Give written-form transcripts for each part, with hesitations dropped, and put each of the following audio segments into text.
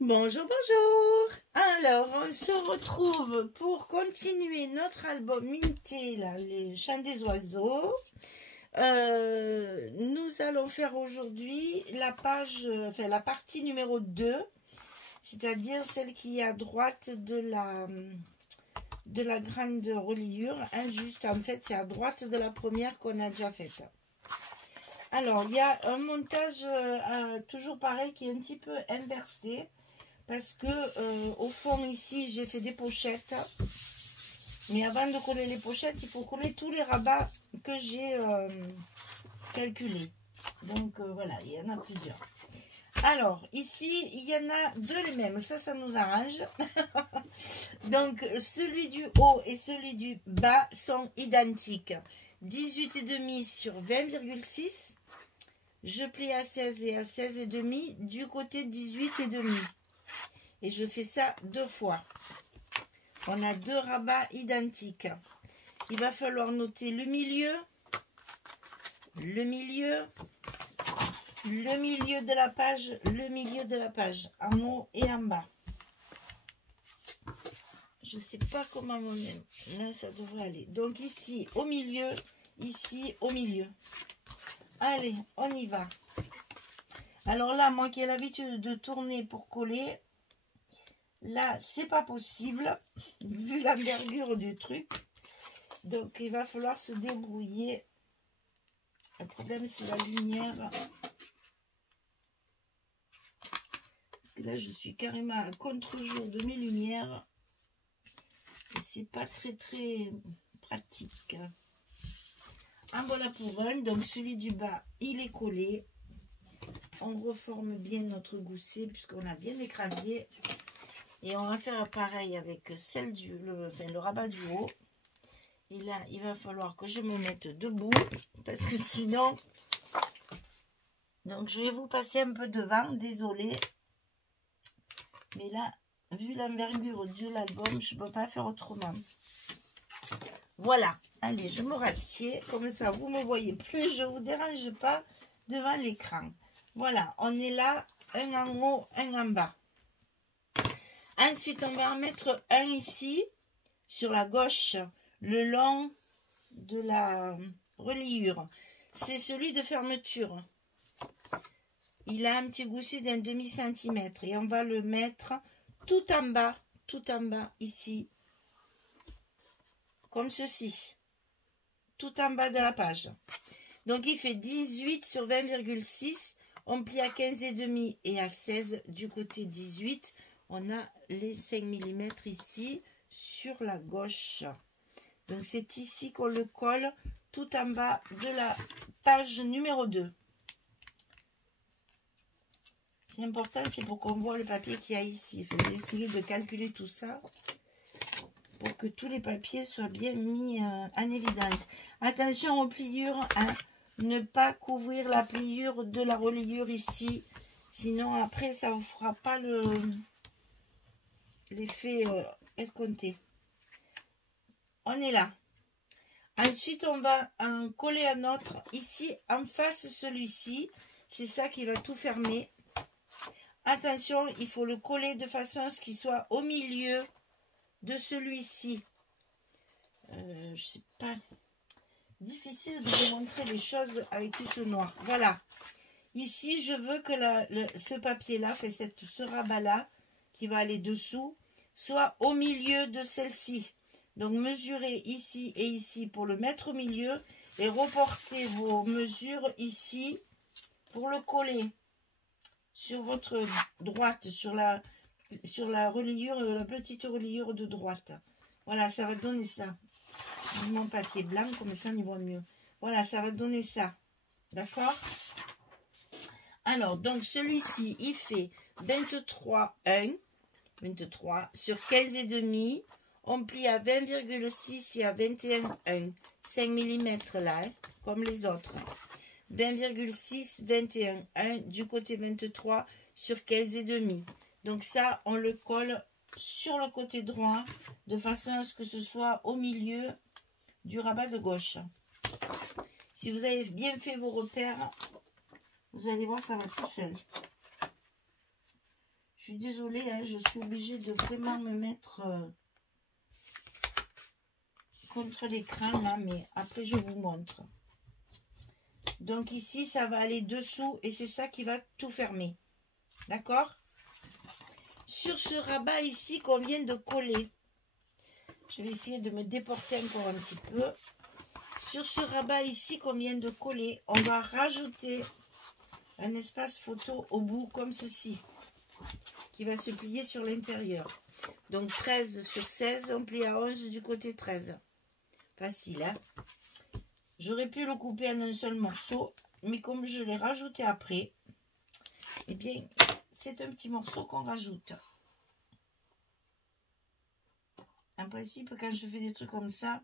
Bonjour, bonjour. Alors, on se retrouve pour continuer notre album Minté, là, les chants des oiseaux. Nous allons faire aujourd'hui la page, enfin la partie numéro 2, c'est-à-dire celle qui est à droite de la grande reliure. Juste, en fait, c'est à droite de la première qu'on a déjà faite. Alors, il y a un montage toujours pareil qui est un petit peu inversé. Parce que au fond ici j'ai fait des pochettes, mais avant de coller les pochettes il faut coller tous les rabats que j'ai calculés. Donc voilà, il y en a plusieurs. Alors ici il y en a deux les mêmes, ça nous arrange. Donc celui du haut et celui du bas sont identiques. 18,5 sur 20,6. Je plie à 16 et à 16,5 du côté 18,5. Et je fais ça deux fois. On a deux rabats identiques. Il va falloir noter le milieu de la page, en haut et en bas. Je ne sais pas comment on est. Là, ça devrait aller. Donc ici, au milieu, ici, au milieu. Allez, on y va. Alors là, moi qui ai l'habitude de tourner pour coller, là, c'est pas possible, vu l'envergure du truc. Donc, il va falloir se débrouiller. Le problème, c'est la lumière. Parce que là, je suis carrément à contre-jour de mes lumières. Et c'est pas très pratique. En voilà pour un. Donc, celui du bas, il est collé. On reforme bien notre gousset, puisqu'on a bien écrasé. Et on va faire pareil avec celle le rabat du haut. Et là, il va falloir que je me mette debout. Parce que sinon... Donc, je vais vous passer un peu devant. Désolée. Mais là, vu l'envergure de l'album, je ne peux pas faire autrement. Voilà. Allez, je me rassieds. Comme ça, vous ne me voyez plus. Je ne vous dérange pas devant l'écran. Voilà. On est là. Un en haut, un en bas. Ensuite, on va en mettre un ici, sur la gauche, le long de la reliure. C'est celui de fermeture. Il a un petit gousset d'un demi-centimètre. Et on va le mettre tout en bas, ici. Comme ceci. Tout en bas de la page. Donc, il fait 18 sur 20,6. On plie à 15,5 et à 16 du côté 18. On a les 5 mm ici sur la gauche. Donc, c'est ici qu'on le colle tout en bas de la page numéro 2. C'est important, c'est pour qu'on voit le papier qu'il y a ici. Il faut essayer de calculer tout ça pour que tous les papiers soient bien mis en évidence. Attention aux pliures, hein. Ne pas couvrir la pliure de la reliure ici. Sinon, après, ça ne vous fera pas l'effet escompté. On est là. Ensuite, on va en coller un autre ici en face celui-ci. C'est ça qui va tout fermer. Attention, il faut le coller de façon à ce qu'il soit au milieu de celui-ci. Je sais pas. Difficile de vous montrer les choses avec tout ce noir. Voilà. Ici, je veux que ce papier-là, ce rabat-là, qui va aller dessous, soit au milieu de celle-ci. Donc, mesurez ici et ici pour le mettre au milieu et reportez vos mesures ici pour le coller sur votre droite, sur la reliure, la petite reliure de droite. Voilà, ça va donner ça. Mon papier blanc, comme ça on y voit mieux. Voilà, ça va donner ça. D'accord? Alors, donc celui-ci, il fait 23,1. 23 sur 15,5. On plie à 20,6 et à 21,1. 5 mm là, hein, comme les autres. 20,6, 21,1 du côté 23 sur 15,5. Donc ça, on le colle sur le côté droit de façon à ce que ce soit au milieu du rabat de gauche. Si vous avez bien fait vos repères, vous allez voir, ça va tout seul. suis désolée, hein, je suis obligée de vraiment me mettre contre l'écran là, mais après je vous montre. Donc ici, ça va aller dessous et c'est ça qui va tout fermer. D'accord? Sur ce rabat ici qu'on vient de coller, je vais essayer de me déporter encore un petit peu. Sur ce rabat ici qu'on vient de coller, on va rajouter un espace photo au bout comme ceci, qui va se plier sur l'intérieur. Donc 13 sur 16, on plie à 11 du côté 13. Facile, hein? J'aurais pu le couper en un seul morceau, mais comme je l'ai rajouté après, eh bien, c'est un petit morceau qu'on rajoute. En principe, quand je fais des trucs comme ça,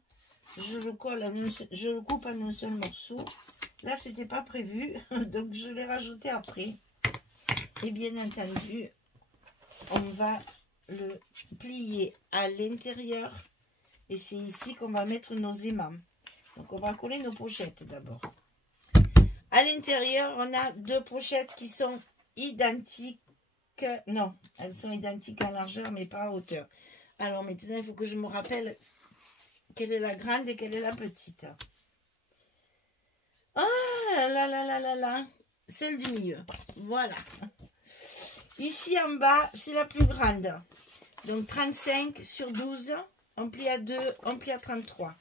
je le coupe en un seul morceau. Là, c'était pas prévu, donc je l'ai rajouté après. Et bien entendu, on va le plier à l'intérieur. Et c'est ici qu'on va mettre nos aimants. Donc, on va coller nos pochettes d'abord. À l'intérieur, on a deux pochettes qui sont identiques. Non, elles sont identiques en largeur, mais pas en hauteur. Alors, maintenant, il faut que je me rappelle quelle est la grande et quelle est la petite. Ah là là là là là. Celle du milieu. Voilà. Ici, en bas, c'est la plus grande. Donc, 35 sur 12. On plie à 2, on plie à 33.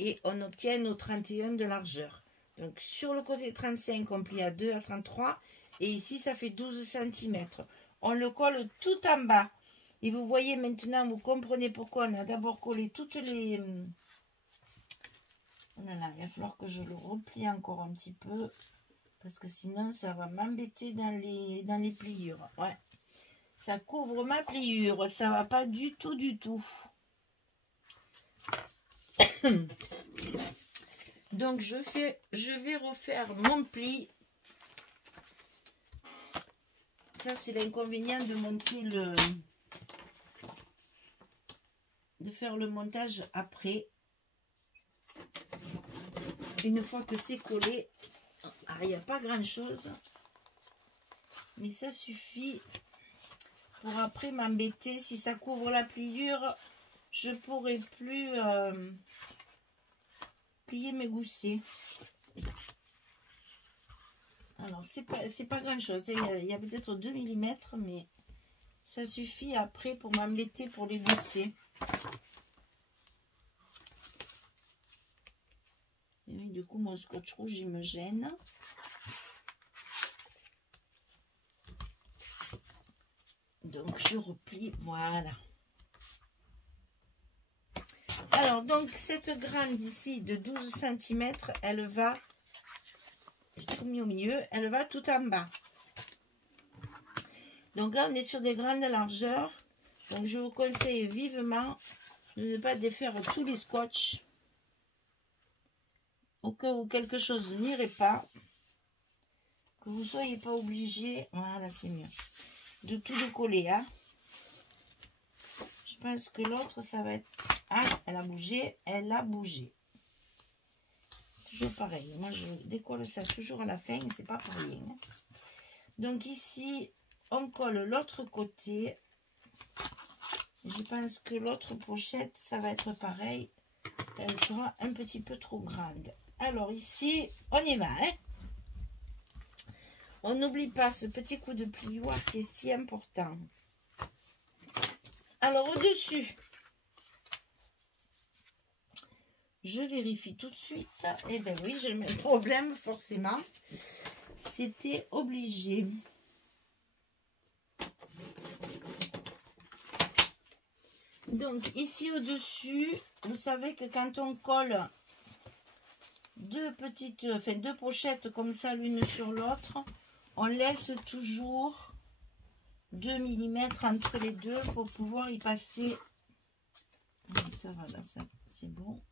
Et on obtient nos 31 de largeur. Donc, sur le côté 35, on plie à 2 à 33. Et ici, ça fait 12 cm. On le colle tout en bas. Et vous voyez maintenant, vous comprenez pourquoi on a d'abord collé toutes les... Oh là là, il va falloir que je le replie encore un petit peu. Parce que sinon, ça va m'embêter dans les pliures. Ouais. Ça couvre ma pliure. Ça va pas du tout, du tout. Donc je vais refaire mon pli. Ça c'est l'inconvénient de monter de faire le montage après. Une fois que c'est collé, il n'y a pas grand chose, mais ça suffit pour après m'embêter. Si ça couvre la pliure, je pourrai plus plier mes goussets. Alors c'est pas grand chose, il y a peut-être 2 mm, mais ça suffit après pour m'embêter pour les goussets. Et oui, du coup mon scotch rouge il me gêne. Donc je replie, voilà. Alors, donc, cette grande ici de 12 cm, elle va, j'ai tout mis au milieu, elle va tout en bas. Donc là, on est sur des grandes largeurs. Donc, je vous conseille vivement de ne pas défaire tous les scotch. Au cas où quelque chose n'irait pas. Que vous ne soyez pas obligé, voilà, c'est mieux, de tout décoller, hein. Je pense que l'autre, ça va être... Ah, elle a bougé, elle a bougé. Toujours pareil. Moi, je décolle ça toujours à la fin, c'est pas pour rien. Donc ici, on colle l'autre côté. Je pense que l'autre pochette, ça va être pareil. Elle sera un petit peu trop grande. Alors ici, on y va, hein. On n'oublie pas ce petit coup de plioir qui est si important. Alors au-dessus, je vérifie tout de suite. Eh bien oui, j'ai le même problème forcément. C'était obligé. Donc ici au-dessus, vous savez que quand on colle deux pochettes comme ça l'une sur l'autre, on laisse toujours 2 mm entre les deux pour pouvoir y passer. Ça va là, ça c'est bon.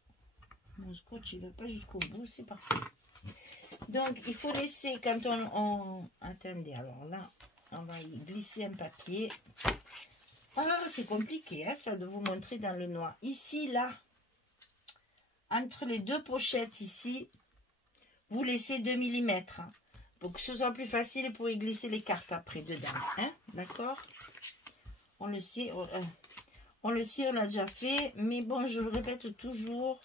Mon scotch il ne va pas jusqu'au bout, c'est parfait. Donc il faut laisser quand on... Attendez, alors là, on va y glisser un papier. Ah, c'est compliqué, hein, ça, de vous montrer dans le noir. Ici, là, entre les deux pochettes, ici, vous laissez 2 mm. pour que ce soit plus facile pour y glisser les cartes après dedans. Hein? D'accord? On le sait, on le sait, on l'a déjà fait, mais bon, je le répète toujours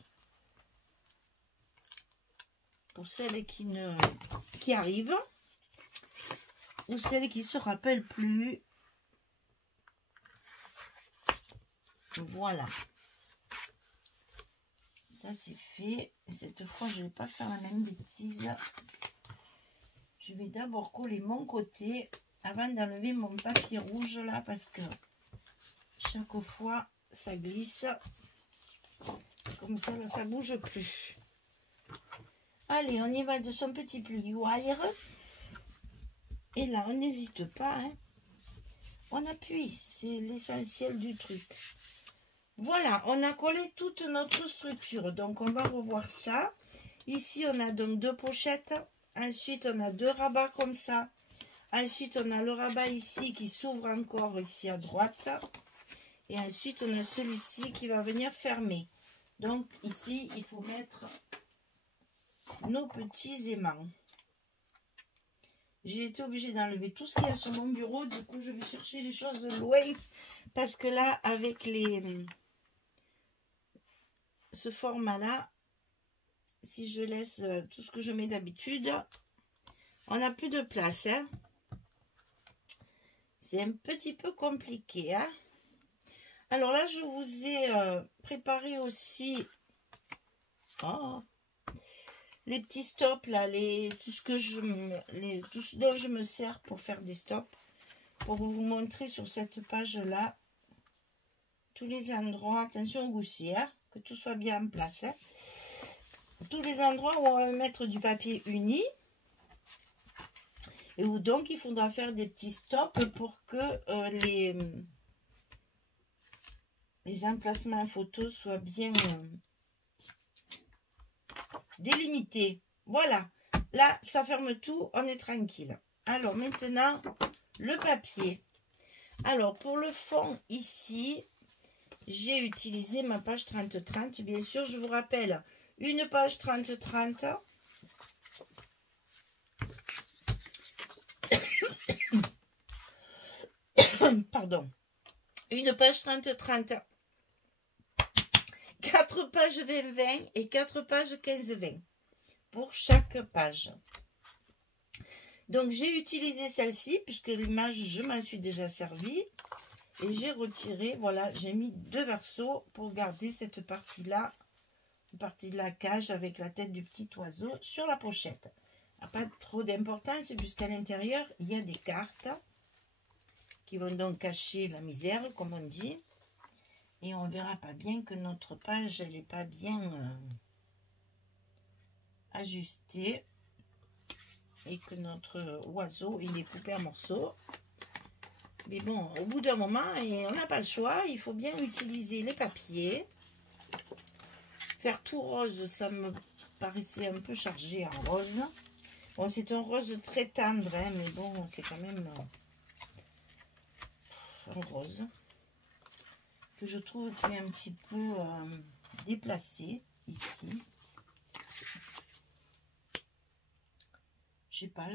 pour celles qui arrivent ou celles qui se rappellent plus. Voilà. Ça, c'est fait. Cette fois, je ne vais pas faire la même bêtise. Je vais d'abord coller mon côté avant d'enlever mon papier rouge là, parce que chaque fois, ça glisse. Comme ça, là, ça ne bouge plus. Allez, on y va de son petit plioir. Et là, on n'hésite pas. Hein. On appuie. C'est l'essentiel du truc. Voilà, on a collé toute notre structure. Donc, on va revoir ça. Ici, on a donc 2 pochettes. Ensuite, on a 2 rabats comme ça. Ensuite, on a le rabat ici qui s'ouvre encore ici à droite. Et ensuite, on a celui-ci qui va venir fermer. Donc, ici, il faut mettre nos petits aimants. J'ai été obligée d'enlever tout ce qu'il y a sur mon bureau. Du coup, je vais chercher les choses de loin. Parce que là, avec ce format-là, si je laisse tout ce que je mets d'habitude, on n'a plus de place. Hein. C'est un petit peu compliqué. Hein. Alors là, je vous ai préparé aussi les petits stops, là, tout ce dont je me sers pour faire des stops. Pour vous montrer sur cette page-là tous les endroits. Attention au gousset, hein, que tout soit bien en place. Hein. Tous les endroits où on va mettre du papier uni. Et où donc il faudra faire des petits stops pour que les emplacements photos soient bien délimités. Voilà. Là, ça ferme tout. On est tranquille. Alors, maintenant, le papier. Alors, pour le fond, ici, j'ai utilisé ma page 30-30. Bien sûr, je vous rappelle, une page 30-30. Pardon. Une page 30-30. 4 pages 20-20 et 4 pages 15-20 pour chaque page. Donc, j'ai utilisé celle-ci puisque l'image, je m'en suis déjà servi. Et j'ai retiré, voilà, j'ai mis 2 versos pour garder cette partie-là, partie de la cage avec la tête du petit oiseau sur la pochette. Pas trop d'importance puisqu'à l'intérieur, il y a des cartes qui vont donc cacher la misère, comme on dit. Et on verra pas bien que notre page, elle n'est pas bien ajustée. Et que notre oiseau, il est coupé en morceaux. Mais bon, au bout d'un moment, on n'a pas le choix. Il faut bien utiliser les papiers. Faire tout rose, ça me paraissait un peu chargé en rose. Bon, c'est un rose très tendre, hein, mais bon, c'est quand même un rose que je trouve qui est un petit peu déplacé ici. Je sais pas,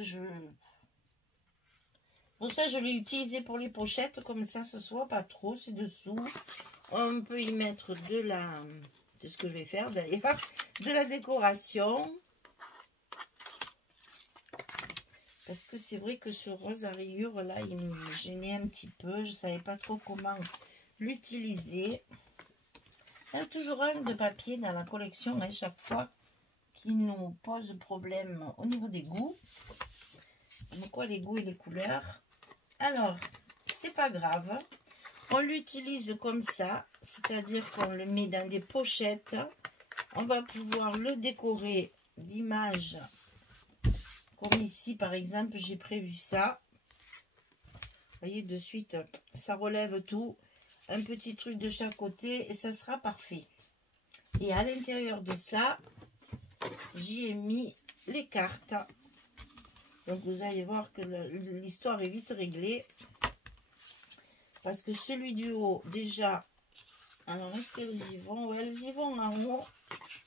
Pour ça, je l'ai utilisé pour les pochettes, comme ça, ce soit pas trop, c'est dessous. On peut y mettre de ce que je vais faire d'ailleurs, de la décoration. Parce que c'est vrai que ce rose à rayures, là, il me gênait un petit peu. Je savais pas trop comment l'utiliser. Il y a toujours un de papier dans la collection, à chaque fois, qui nous pose problème au niveau des goûts. Mais quoi, les goûts et les couleurs? Alors, c'est pas grave. On l'utilise comme ça, c'est-à-dire qu'on le met dans des pochettes. On va pouvoir le décorer d'images. Comme ici, par exemple, j'ai prévu ça. Vous voyez, de suite, ça relève tout. Un petit truc de chaque côté et ça sera parfait. Et à l'intérieur de ça, j'y ai mis les cartes. Donc, vous allez voir que l'histoire est vite réglée. Parce que celui du haut, déjà... Alors, est-ce qu'elles y vont? Oui, elles y vont en haut,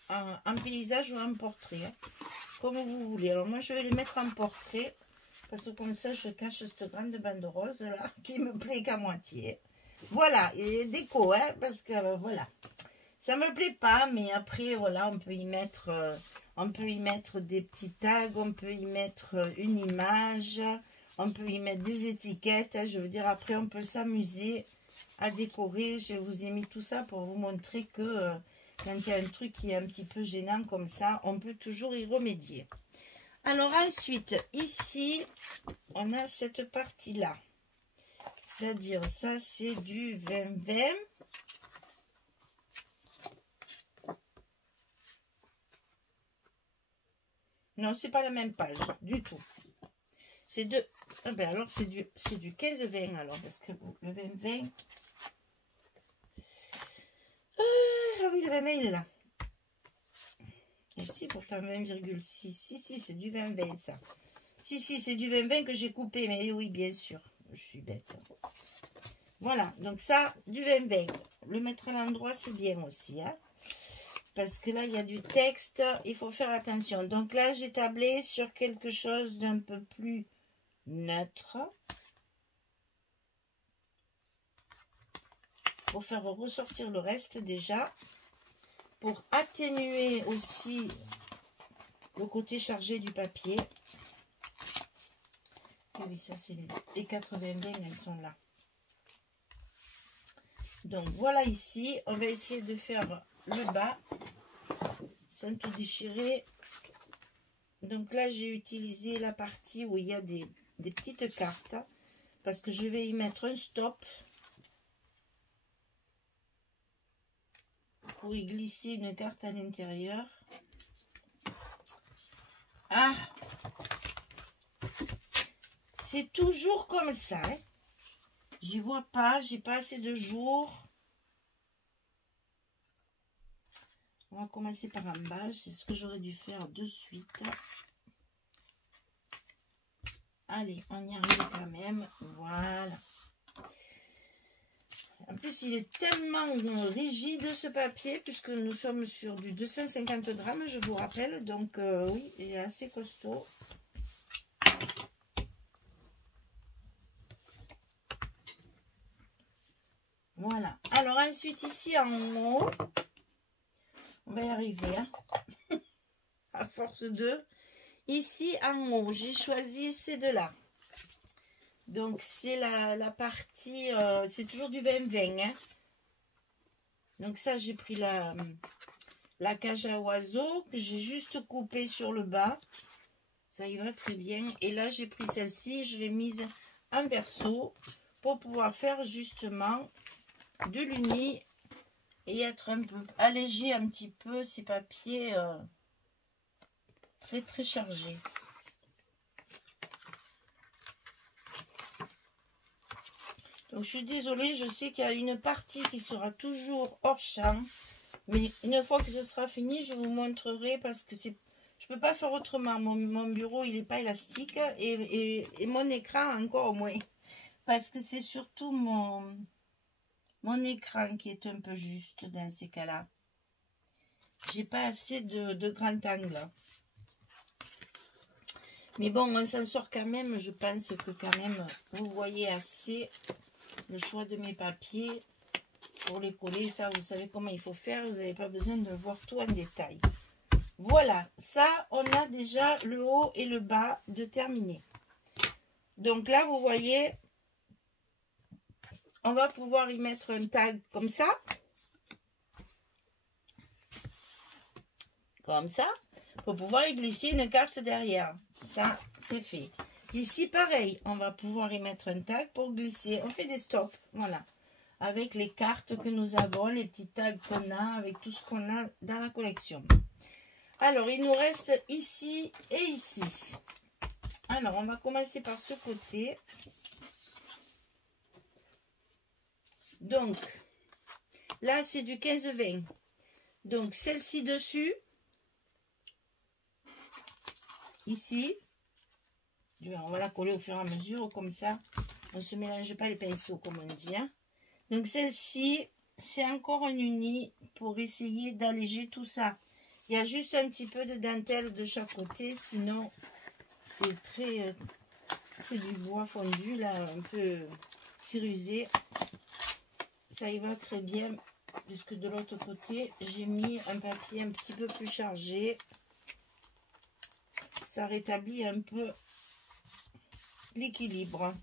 en paysage ou en portrait. Hein. comme vous voulez. Alors moi je vais les mettre en portrait, parce que comme ça je cache cette grande bande rose là, qui me plaît qu'à moitié. Voilà, et déco, hein, parce que voilà, ça me plaît pas, mais après voilà, on peut y mettre des petits tags, on peut y mettre une image, on peut y mettre des étiquettes, hein, je veux dire, après on peut s'amuser à décorer. Je vous ai mis tout ça pour vous montrer que quand il y a un truc qui est un petit peu gênant comme ça, on peut toujours y remédier. Alors ensuite, ici, on a cette partie-là. C'est-à-dire, ça, c'est du 20-20. Non, c'est pas la même page, du tout. C'est de... Ah ben alors, c'est du 15-20, alors, parce que le 20-20... Ah oui, le 20-20, il est là. Ici, pourtant, 20,6. Si, c'est du 20-20, ça. Si, c'est du 20-20 que j'ai coupé, mais oui, bien sûr. Je suis bête. Voilà, donc ça, du 20-20. Le mettre à l'endroit, c'est bien aussi, hein. Parce que là, il y a du texte, il faut faire attention. Donc là, j'ai tablé sur quelque chose d'un peu plus neutre. Pour faire ressortir le reste déjà. Pour atténuer aussi le côté chargé du papier. Et oui, ça, c'est les 80-20, elles sont là. Donc voilà, ici, on va essayer de faire le bas sans tout déchirer. Donc là, j'ai utilisé la partie où il y a des petites cartes parce que je vais y mettre un stop pour y glisser une carte à l'intérieur. Ah, c'est toujours comme ça, hein. J'y vois pas, j'ai pas assez de jours. On va commencer par un bas, c'est ce que j'aurais dû faire de suite. Allez, on y arrive quand même, voilà. En plus, il est tellement rigide ce papier, puisque nous sommes sur du 250 grammes, je vous rappelle. Donc oui, il est assez costaud. Voilà. Alors ensuite, ici en haut, on va y arriver, hein, à force de... Ici en haut, j'ai choisi ces deux-là. Donc c'est la partie, c'est toujours du 20-20. Hein. Donc ça, j'ai pris la cage à oiseaux que j'ai juste coupée sur le bas. Ça ira très bien. Et là, j'ai pris celle-ci, je l'ai mise en verso pour pouvoir faire justement de l'uni et être un peu allégé un petit peu ces papiers très très chargés. Donc je suis désolée, je sais qu'il y a une partie qui sera toujours hors champ, mais une fois que ce sera fini, je vous montrerai parce que c'est, je peux pas faire autrement. Mon bureau il n'est pas élastique et mon écran encore moins, parce que c'est surtout mon écran qui est un peu juste dans ces cas-là. J'ai pas assez de grand angle. Mais bon, on s'en sort quand même. Je pense que quand même, vous voyez assez le choix de mes papiers pour les coller. Ça, vous savez comment il faut faire. Vous n'avez pas besoin de voir tout en détail. Voilà, ça, on a déjà le haut et le bas de terminer. Donc là, vous voyez... On va pouvoir y mettre un tag comme ça. Comme ça. Pour pouvoir y glisser une carte derrière. Ça, c'est fait. Ici, pareil. On va pouvoir y mettre un tag pour glisser. On fait des stops. Voilà. Avec les cartes que nous avons. Les petits tags qu'on a. Avec tout ce qu'on a dans la collection. Alors, il nous reste ici et ici. Alors, on va commencer par ce côté. Donc, là, c'est du 15-20. Donc, celle-ci dessus. Ici. On va la coller au fur et à mesure, comme ça. On ne se mélange pas les pinceaux, comme on dit. Hein. Donc, celle-ci, c'est encore un uni pour essayer d'alléger tout ça. Il y a juste un petit peu de dentelle de chaque côté, sinon c'est très... c'est du bois fondu, là, un peu cirrusé. Ça y va très bien, puisque de l'autre côté, j'ai mis un papier un petit peu plus chargé. Ça rétablit un peu l'équilibre.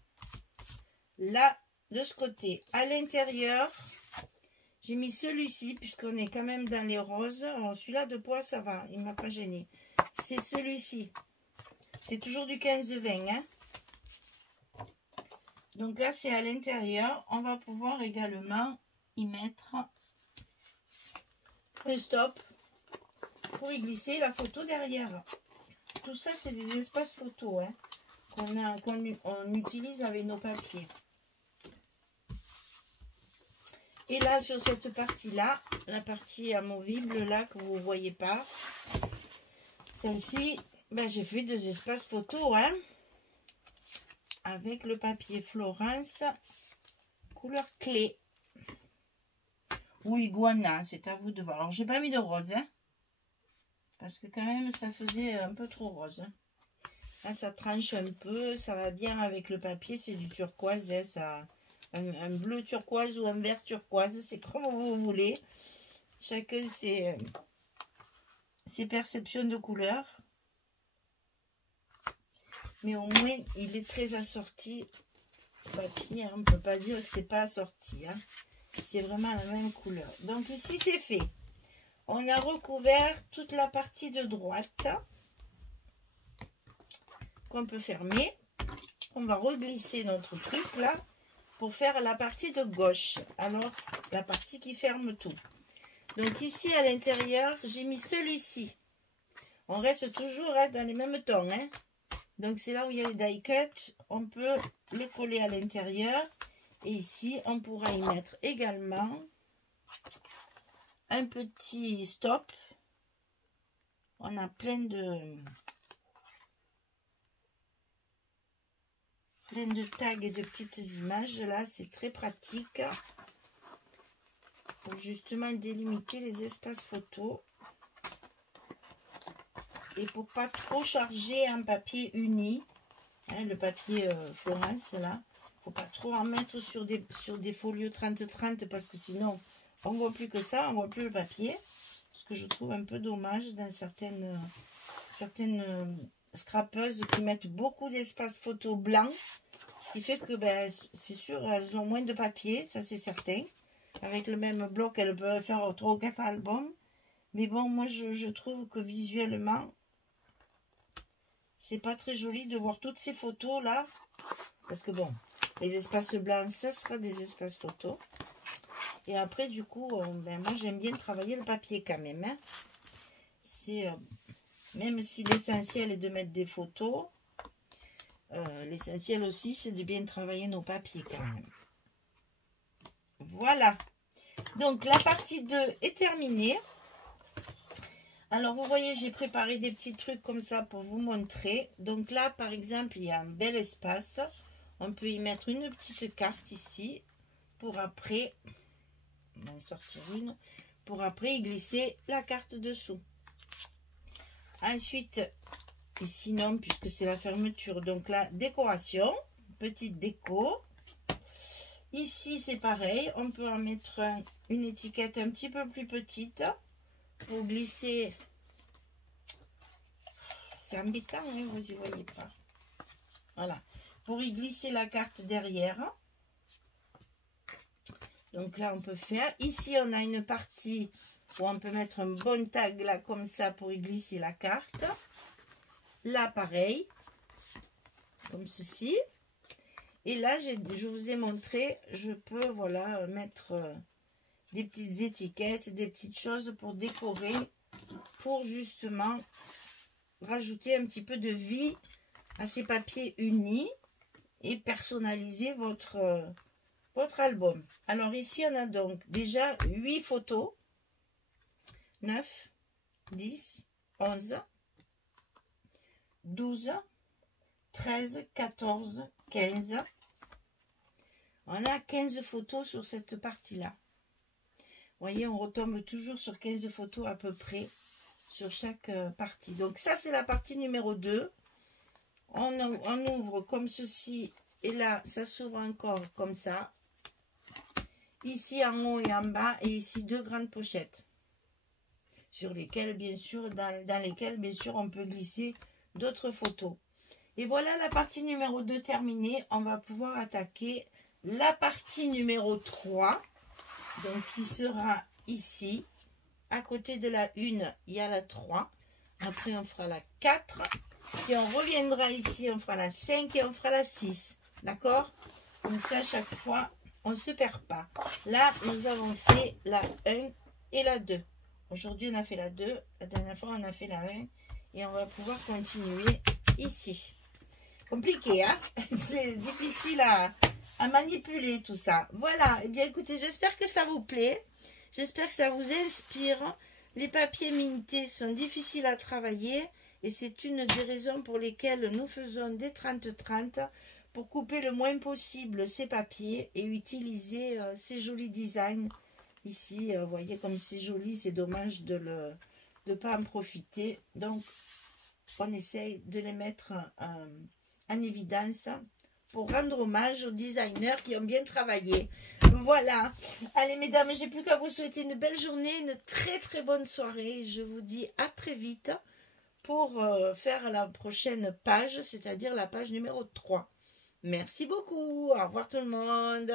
Là, de ce côté, à l'intérieur, j'ai mis celui-ci, puisqu'on est quand même dans les roses. Celui-là de poids, ça va, il ne m'a pas gêné. C'est celui-ci. C'est toujours du 15-20. Hein. Donc là, c'est à l'intérieur. On va pouvoir également y mettre un stop pour y glisser la photo derrière. Tout ça, c'est des espaces photos hein, qu'on utilise avec nos papiers. Et là, sur cette partie-là, la partie amovible, là, que vous ne voyez pas, celle-ci, ben, j'ai fait des espaces photos, hein, avec le papier Florence, couleur clé, ou iguana, c'est à vous de voir. Alors, j'ai pas mis de rose, hein, parce que quand même, ça faisait un peu trop rose. Hein. Là, ça tranche un peu, ça va bien avec le papier, c'est du turquoise, hein, ça... Un bleu turquoise ou un vert turquoise, c'est comme vous voulez. Chacun ses perceptions de couleur. Mais au moins, il est très assorti. Papier, hein, on ne peut pas dire que c'est pas assorti. Hein. C'est vraiment la même couleur. Donc ici, c'est fait. On a recouvert toute la partie de droite qu'on peut fermer. On va reglisser notre truc là. Pour faire la partie de gauche, alors la partie qui ferme tout. Donc ici à l'intérieur, j'ai mis celui-ci. On reste toujours hein, dans les mêmes tons. Hein. Donc c'est là où il y a les die cut. On peut le coller à l'intérieur. Et ici, on pourra y mettre également un petit stop. On a plein de tags et de petites images. Là, c'est très pratique pour justement délimiter les espaces photos et pour pas trop charger un papier uni. Hein, le papier Florence, là, faut pas trop en mettre sur des folios 30-30 parce que sinon, on voit plus que ça, on voit plus le papier. Ce que je trouve un peu dommage dans certaines scrapeuses qui mettent beaucoup d'espace photo blanc. Ce qui fait que, ben, c'est sûr, elles ont moins de papier, ça c'est certain. Avec le même bloc, elles peuvent faire 3 ou 4 albums. Mais bon, moi, je trouve que visuellement, c'est pas très joli de voir toutes ces photos-là. Parce que bon, les espaces blancs, ça sera des espaces photos. Et après, du coup, ben, moi, j'aime bien travailler le papier quand même. Hein. C'est, même si l'essentiel est de mettre des photos, l'essentiel aussi, c'est de bien travailler nos papiers quand même. Voilà. Donc, la partie 2 est terminée. Alors, vous voyez, j'ai préparé des petits trucs comme ça pour vous montrer. Donc là, par exemple, il y a un bel espace. On peut y mettre une petite carte ici. Pour après, on va en sortir une. Pour après y glisser la carte dessous. Ensuite, ici non, puisque c'est la fermeture. Donc la décoration, petite déco. Ici, c'est pareil. On peut en mettre une étiquette un petit peu plus petite pour glisser. C'est embêtant, hein, vous n'y voyez pas. Voilà. Pour y glisser la carte derrière. Donc là, on peut faire. Ici, on a une partie où on peut mettre un bon tag là, comme ça, pour y glisser la carte. Là, pareil. Comme ceci. Et là, je vous ai montré, je peux, voilà, mettre des petites étiquettes, des petites choses pour décorer, pour justement rajouter un petit peu de vie à ces papiers unis et personnaliser votre album. Alors ici, on a donc déjà 8 photos. 9, 10, 11, 12, 13, 14, 15. On a 15 photos sur cette partie-là. Vous voyez, on retombe toujours sur 15 photos à peu près sur chaque partie. Donc ça, c'est la partie numéro 2. On ouvre comme ceci. Et là, ça s'ouvre encore comme ça. Ici, en haut et en bas. Et ici, 2 grandes pochettes. Sur lesquelles, bien sûr, dans lesquelles, bien sûr, on peut glisser d'autres photos. Et voilà la partie numéro 2 terminée. On va pouvoir attaquer la partie numéro 3. Donc, qui sera ici. À côté de la 1, il y a la 3. Après, on fera la 4. Puis, on reviendra ici, on fera la 5 et on fera la 6. D'accord? Comme ça, à chaque fois, on ne se perd pas. Là, nous avons fait la 1 et la 2. Aujourd'hui, on a fait la 2. La dernière fois, on a fait la 1. Et on va pouvoir continuer ici. Compliqué, hein? C'est difficile à manipuler tout ça. Voilà. Eh bien, écoutez, j'espère que ça vous plaît. J'espère que ça vous inspire. Les papiers mintés sont difficiles à travailler. Et c'est une des raisons pour lesquelles nous faisons des 30-30. Pour couper le moins possible ces papiers et utiliser ces jolis designs. Ici, vous voyez comme c'est joli, c'est dommage de ne pas en profiter. Donc, on essaye de les mettre en évidence pour rendre hommage aux designers qui ont bien travaillé. Voilà. Allez, mesdames, j'ai plus qu'à vous souhaiter une belle journée, une très très bonne soirée. Je vous dis à très vite pour faire la prochaine page, c'est-à-dire la page numéro 3. Merci beaucoup. Au revoir tout le monde.